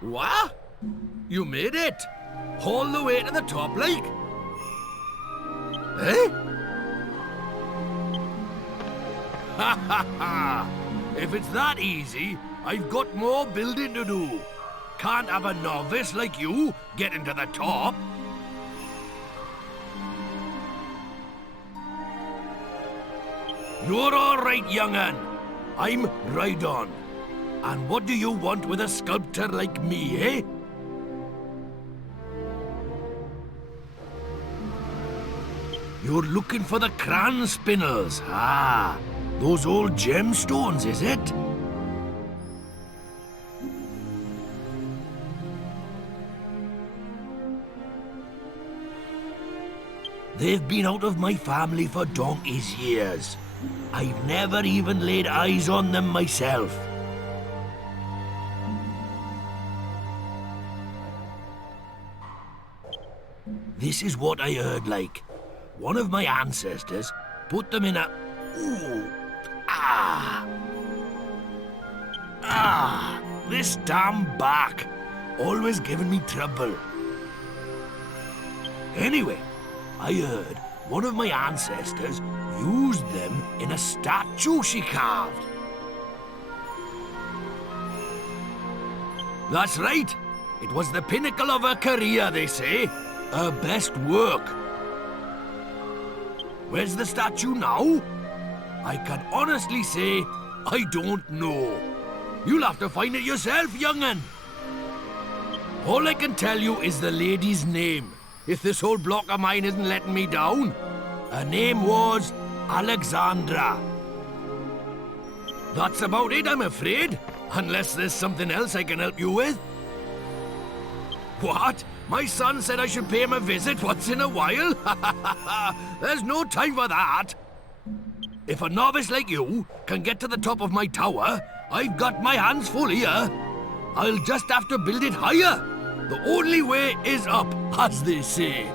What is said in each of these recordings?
What? You made it? All the way to the top, like? Eh? Ha ha ha! If it's that easy, I've got more building to do. Can't have a novice like you getting to the top. You're all right, young'un. I'm Trodain. And what do you want with a sculptor like me, eh? You're looking for the cran spinners. Ah, those old gemstones, is it? They've been out of my family for donkey's years. I've never even laid eyes on them myself. This is what I heard, like. One of my ancestors put them in a... Ooh. Ah! Ah! This damn back. Always giving me trouble. Anyway, I heard one of my ancestors used them in a statue she carved. That's right. It was the pinnacle of her career, they say. Her best work. Where's the statue now? I can honestly say, I don't know. You'll have to find it yourself, young'un. All I can tell you is the lady's name, if this whole block of mine isn't letting me down. Her name was Alexandra. That's about it, I'm afraid. Unless there's something else I can help you with. What? My son said I should pay him a visit once in a while? There's no time for that. If a novice like you can get to the top of my tower, I've got my hands full here. I'll just have to build it higher. The only way is up, as they say.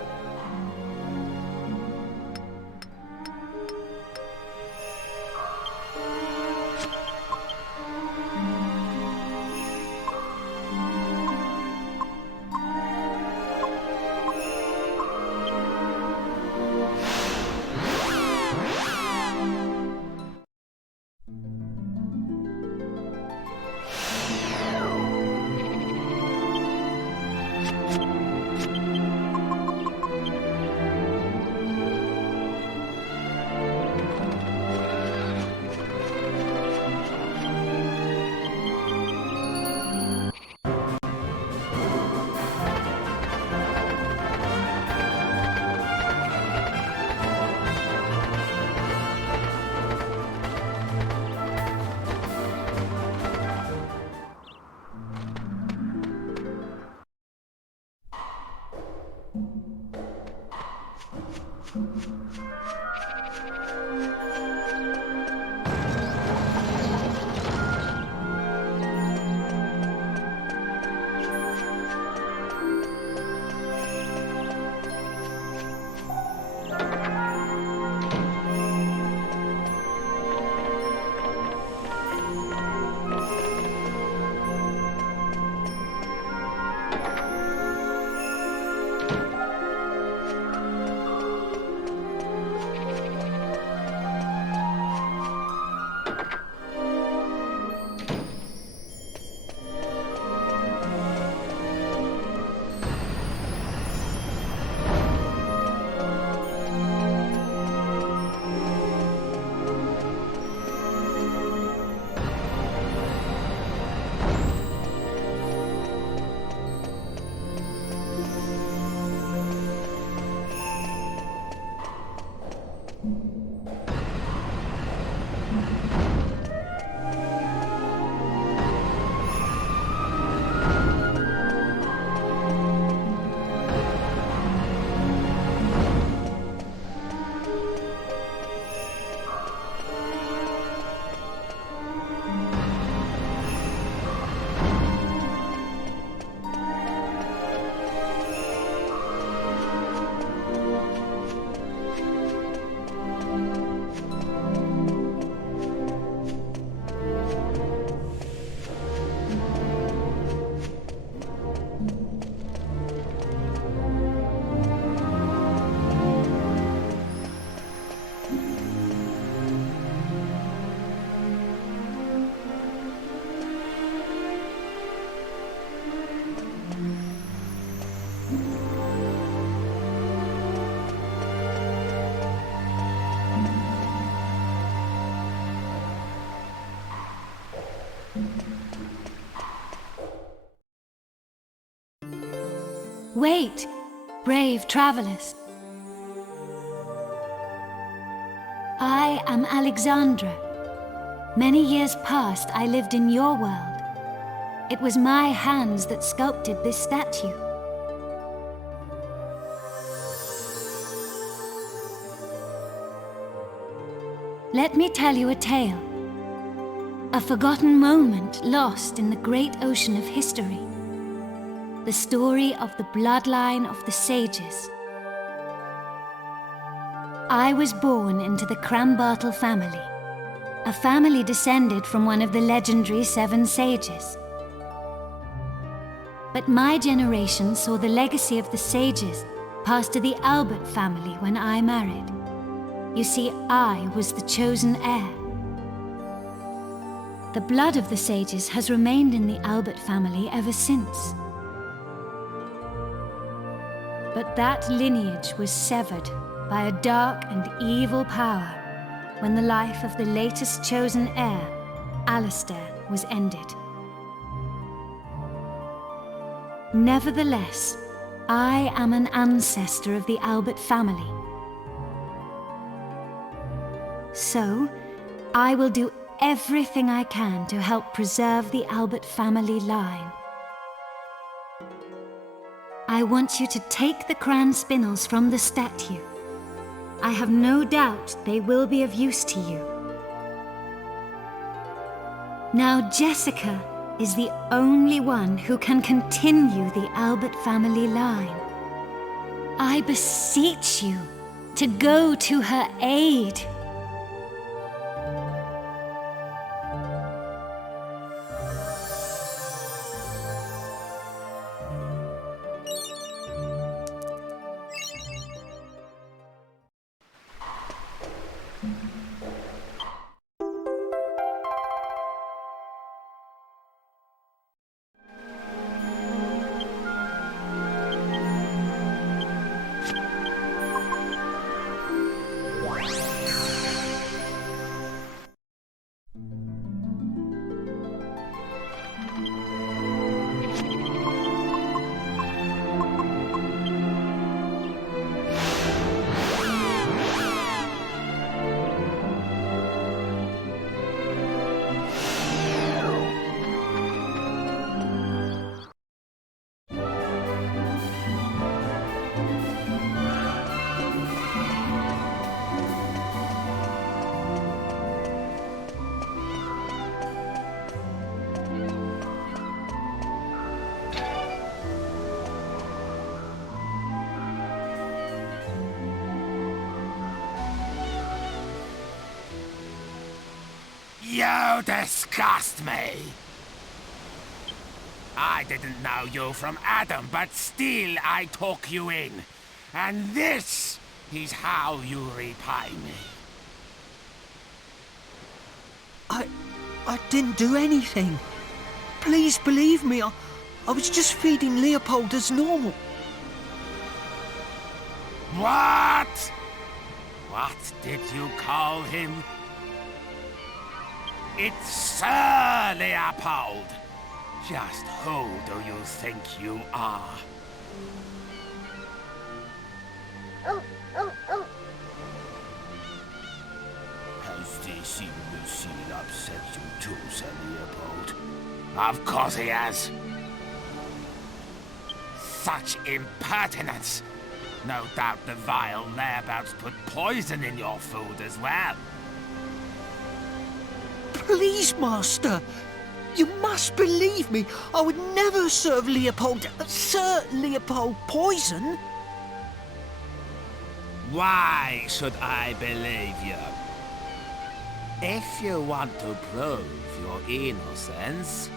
Wait, brave travelers. I am Alexandra. Many years past, I lived in your world. It was my hands that sculpted this statue. Let me tell you a tale. A forgotten moment lost in the great ocean of history. The story of the bloodline of the sages. I was born into the Crambartle family, a family descended from one of the legendary 7 sages. But my generation saw the legacy of the sages pass to the Albert family when I married. You see, I was the chosen heir. The blood of the sages has remained in the Albert family ever since. But that lineage was severed by a dark and evil power when the life of the latest chosen heir, Alistair, was ended. Nevertheless, I am an ancestor of the Albert family. So, I will do everything I can to help preserve the Albert family line. I want you to take the crayon spinels from the statue. I have no doubt they will be of use to you. Now Jessica is the only one who can continue the Albert family line. I beseech you to go to her aid. You disgust me! I didn't know you from Adam, but still I took you in. And this is how you repay me. I didn't do anything. Please believe me, I was just feeding Leopold as normal. What? What did you call him? It's Sir Leopold. Just who do you think you are? Has this imbecile upset you too, Sir Leopold? Of course he has. Such impertinence! No doubt the vile layabouts put poison in your food as well. Please, Master. You must believe me. I would never serve Leopold, Sir Leopold, poison. Why should I believe you? If you want to prove your innocence,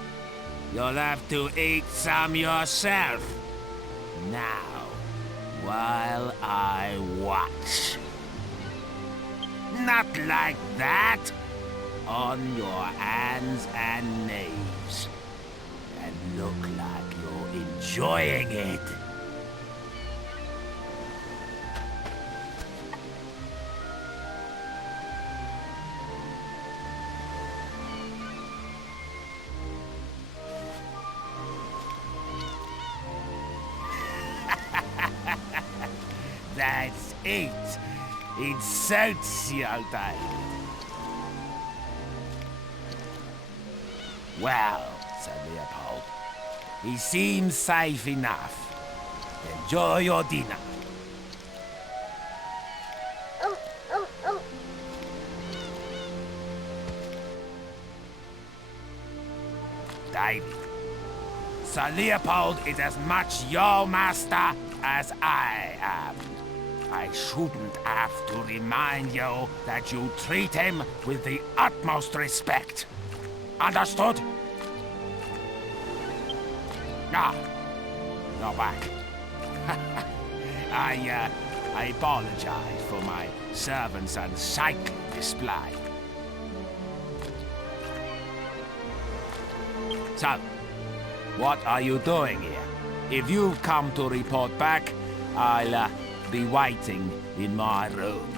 you'll have to eat some yourself. Now, while I watch. Not like that. On your hands and knees. And look like you're enjoying it. VIII insults you, David. Well, said Leopold, he seems safe enough. Enjoy your dinner. David, Sir Leopold is as much your master as I am. I shouldn't have to remind you that you treat him with the utmost respect. Understood? Ah, you're back. I apologize for my servant's unsightly display. So, what are you doing here? If you've come to report back, I'll be waiting in my room.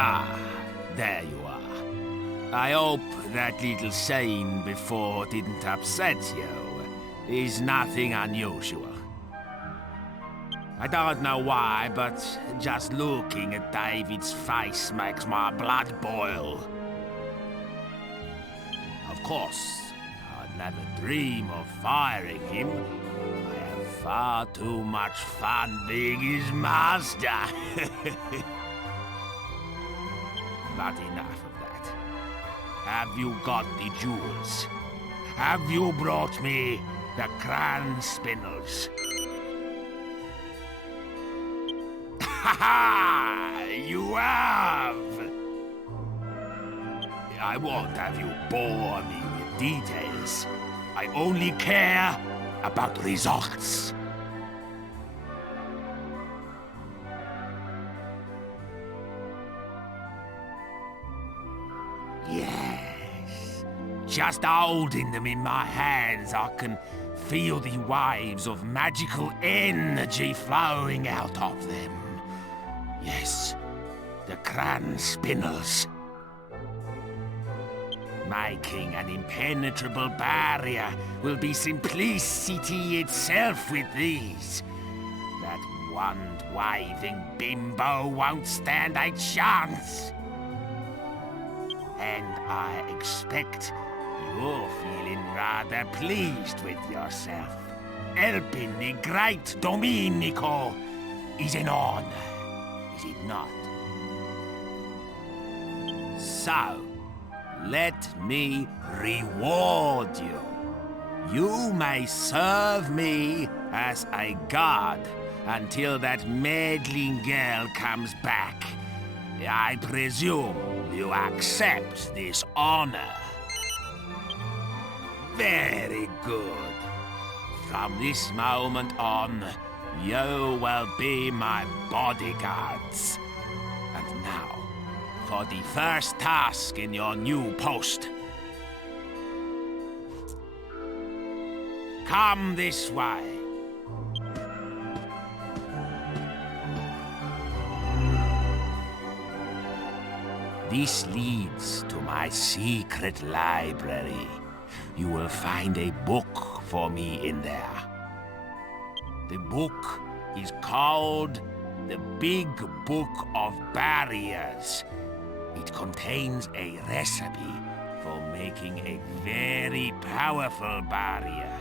Ah, there you are. I hope that little saying before didn't upset you. Is nothing unusual. I don't know why, but just looking at David's face makes my blood boil. Of course, I'd never dream of firing him. I have far too much fun being his master. But enough of that. Have you got the jewels? Have you brought me the crown spindles? Ha ha! You have! I won't have you bore me with details. I only care about results. Yes. Just holding them in my hands, I can feel the waves of magical energy flowing out of them. Yes, the crown spindles. Making an impenetrable barrier will be simplicity itself with these. That wand-waving bimbo won't stand a chance. And I expect you're feeling rather pleased with yourself. Helping the great Domenico is an honor, is it not? So, let me reward you. You may serve me as a guard until that meddling girl comes back. I presume you accept this honor. Very good. From this moment on, you will be my bodyguards. And now, for the first task in your new post. Come this way. This leads to my secret library. You will find a book for me in there. The book is called The Big Book of Barriers. It contains a recipe for making a very powerful barrier.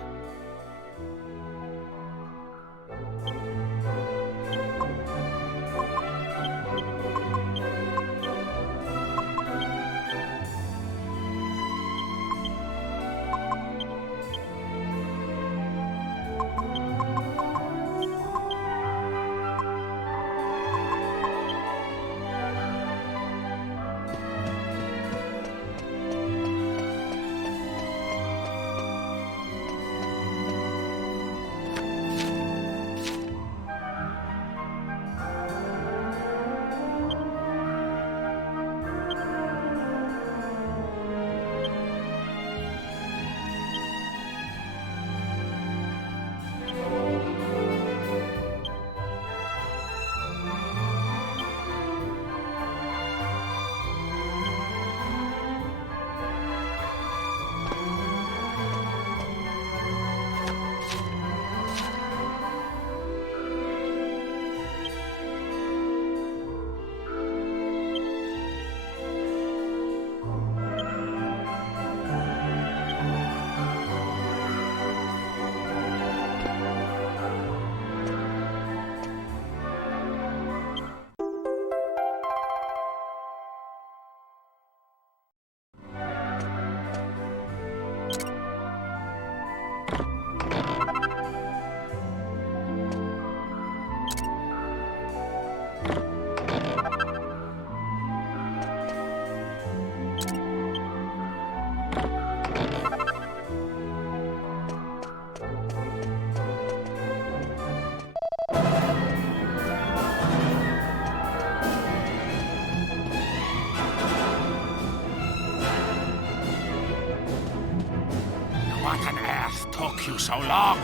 took you so long?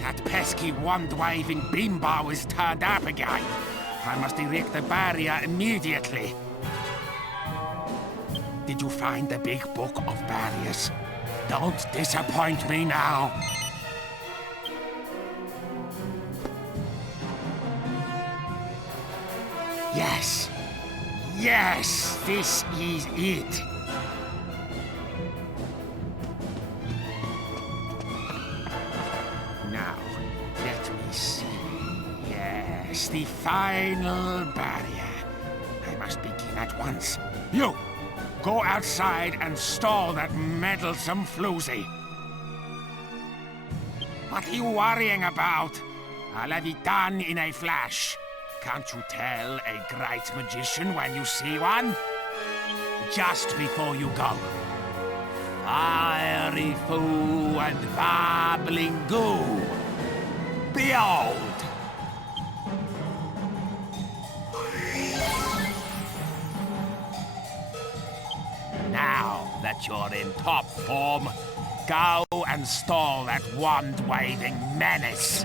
That pesky wand-waving bimbo is turned up again. I must erect the barrier immediately. Did you find the big book of barriers? Don't disappoint me now. Yes. Yes, this is it. Now, let me see. Yes, the final barrier. I must begin at once. You! Go outside and stall that meddlesome floozy. What are you worrying about? I'll have it done in a flash. Can't you tell a great magician when you see one? Just before you go. Fiery foo and babbling goo. Behold! Now that you're in top form, go and stall that wand-waving menace.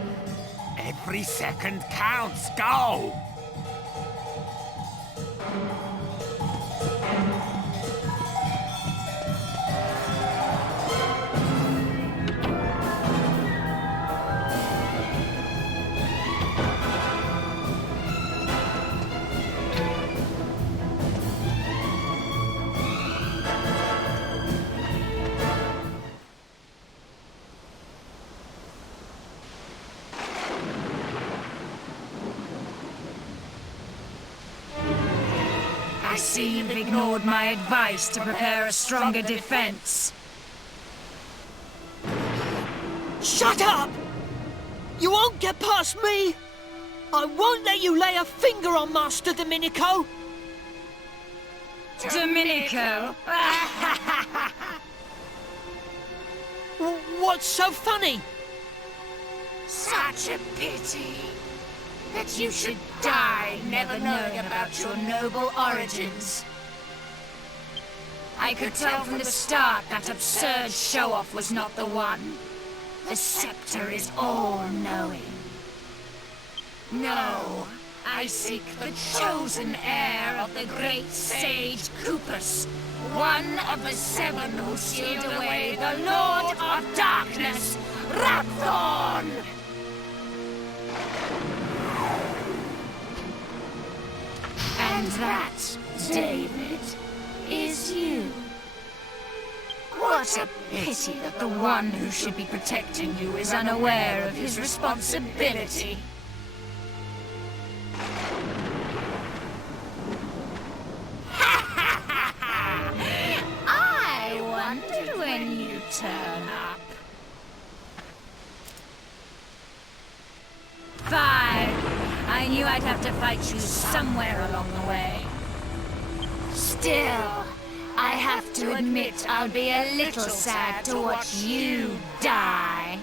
Every second counts. Go! I see you've ignored my advice to prepare a stronger defense. Shut up! You won't get past me! I won't let you lay a finger on Master Domenico! Domenico! What's so funny? Such a pity that you should die never knowing about your noble origins. I could tell from the start that absurd show-off was not the one. The scepter is all-knowing. No, I seek the chosen heir of the great sage Kupus, one of the seven who sealed away the Lord of Darkness, Rapthorn! And that, David, is you. What a pity that the one who should be protecting you is unaware of his responsibility. I wondered when you turn up. Fine. I knew I'd have to fight you somewhere along the way. Still, I have to admit I'll be a little sad to watch you die.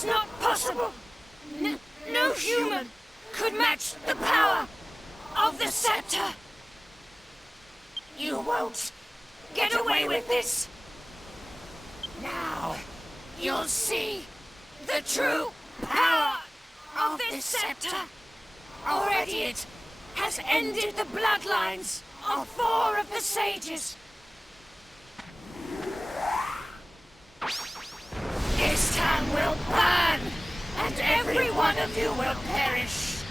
It's not possible! No human could match the power of the scepter! You won't get away with this! Now, you'll see the true power of this scepter! Already it has ended the bloodlines of 4 of the sages! This town will burn, and every one of you will perish!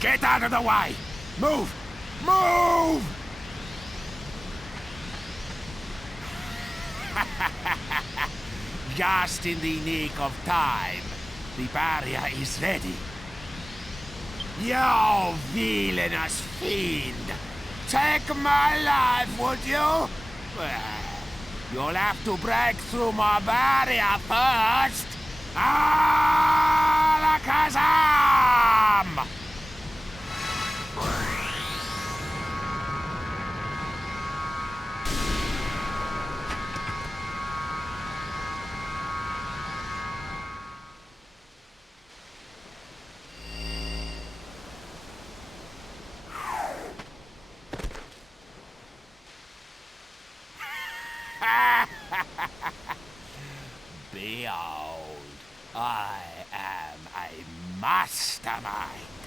Get out of the way! Move! Move! Just in the nick of time, the barrier is ready. You villainous fiend! Take my life, would you? Well, you'll have to break through my barrier first! Alakazam! Behold, I am a mastermind.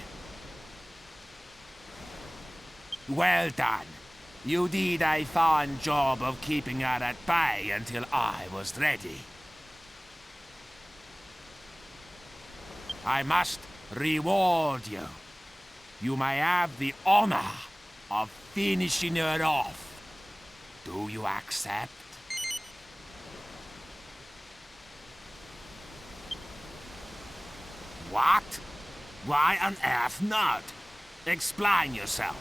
Well done. You did a fine job of keeping her at bay until I was ready. I must reward you. You may have the honor of finishing her off. Do you accept? What? Why on earth not? Explain yourself.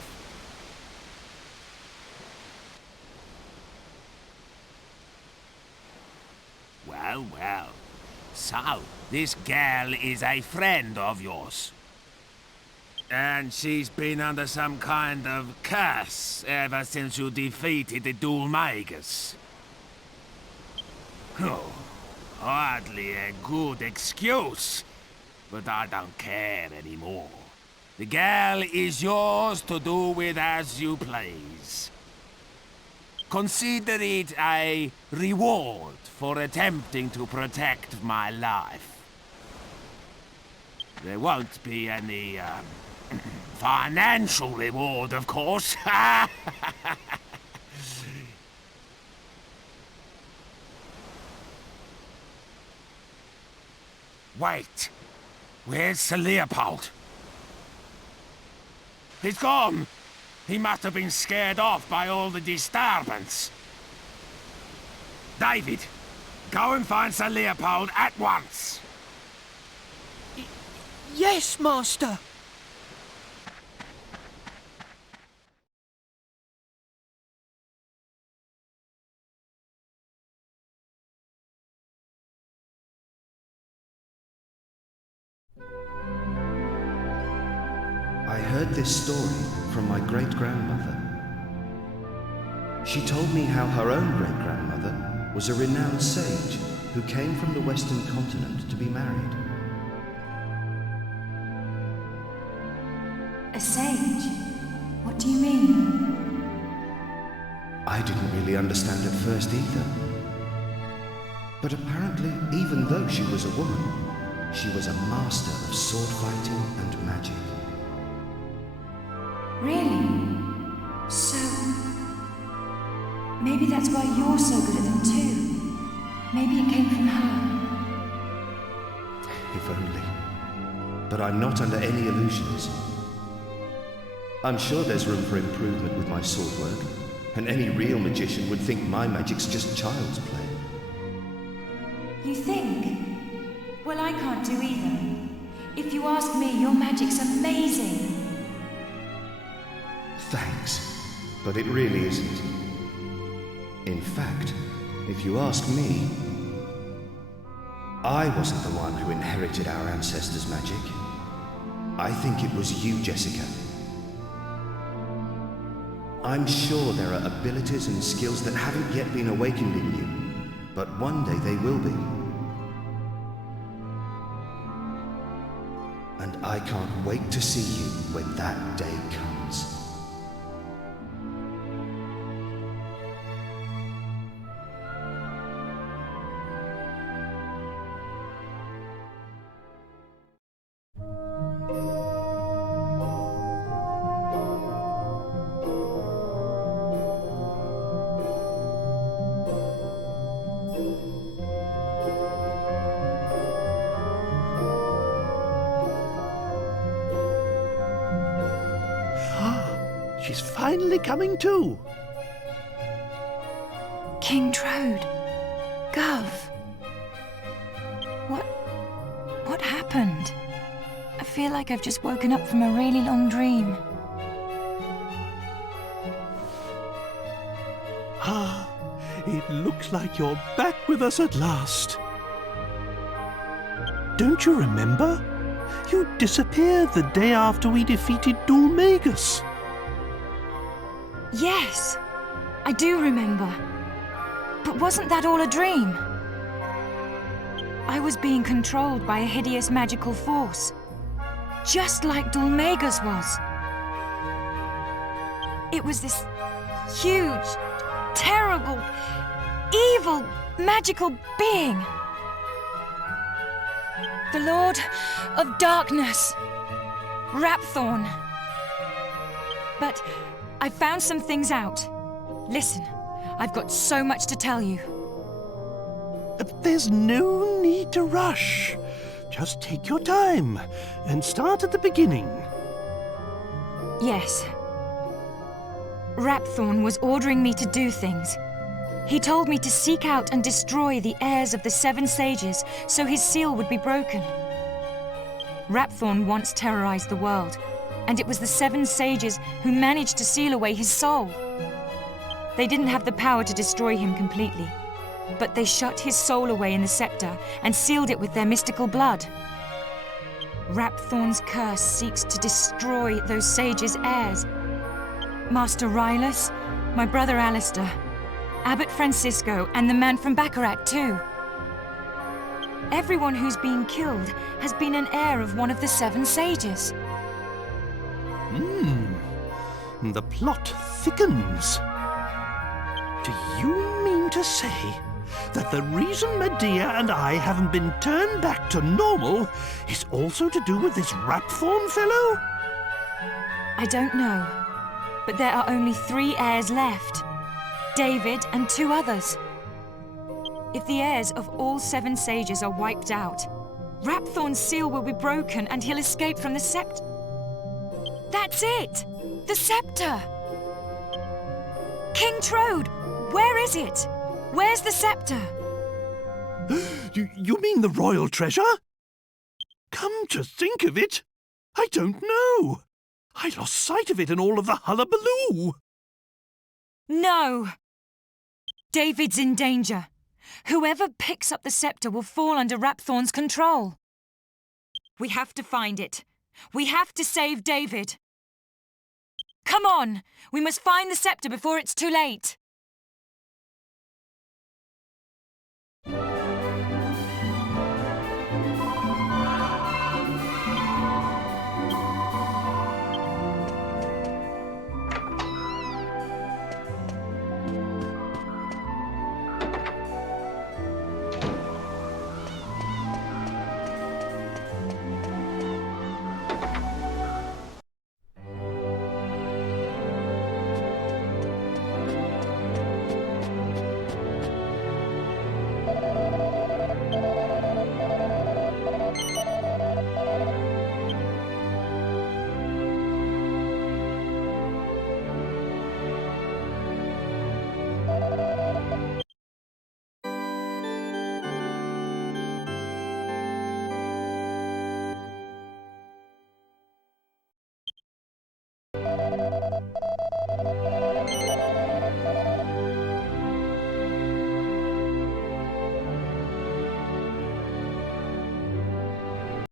Well, well. So, this girl is a friend of yours. And she's been under some kind of curse ever since you defeated the Dhoulmagus. Oh, hardly a good excuse. But I don't care anymore. The girl is yours to do with as you please. Consider it a reward for attempting to protect my life. There won't be any, financial reward, of course. Wait. Where's Sir Leopold? He's gone! He must have been scared off by all the disturbance. David, go and find Sir Leopold at once! Yes, Master. I heard this story from my great-grandmother. She told me how her own great-grandmother was a renowned sage who came from the Western continent to be married. A sage? What do you mean? I didn't really understand at first either. But apparently, even though she was a woman, she was a master of sword fighting and magic. Really? So... maybe that's why you're so good at them too. Maybe it came from her. If only. But I'm not under any illusions. I'm sure there's room for improvement with my sword work, and any real magician would think my magic's just child's play. You think? Well, I can't do either. If you ask me, your magic's amazing. Thanks, but it really isn't. In fact, if you ask me, I wasn't the one who inherited our ancestors' magic. I think it was you, Jessica. I'm sure there are abilities and skills that haven't yet been awakened in you, but one day they will be. I can't wait to see you when that day comes. She's finally coming to. King Trode. Gov. What happened? I feel like I've just woken up from a really long dream. It looks like you're back with us at last. Don't you remember? You disappeared the day after we defeated Dhoulmagus. Yes, I do remember. But wasn't that all a dream? I was being controlled by a hideous magical force, just like Dhoulmagus was. It was this huge, terrible, evil, magical being. The Lord of Darkness, Rapthorn. But I found some things out. Listen, I've got so much to tell you. There's no need to rush. Just take your time and start at the beginning. Yes. Rapthorn was ordering me to do things. He told me to seek out and destroy the heirs of the Seven Sages so his seal would be broken. Rapthorn once terrorized the world, and it was the Seven Sages who managed to seal away his soul. They didn't have the power to destroy him completely, but they shut his soul away in the scepter and sealed it with their mystical blood. Rapthorn's curse seeks to destroy those sages' heirs. Master Rylus, my brother Alistair, Abbot Francisco, and the man from Baccarat too. Everyone who's been killed has been an heir of one of the Seven Sages. The plot thickens. Do you mean to say that the reason Medea and I haven't been turned back to normal is also to do with this Rapthorn fellow? I don't know, but there are only 3 heirs left. David and 2 others. If the heirs of all 7 sages are wiped out, Rapthorn's seal will be broken and he'll escape from the scepter. That's it! The scepter! King Trode, where is it? Where's the scepter? You mean the royal treasure? Come to think of it, I don't know. I lost sight of it in all of the hullabaloo. No! David's in danger. Whoever picks up the scepter will fall under Rapthorn's control. We have to find it. We have to save David. Come on! We must find the scepter before it's too late.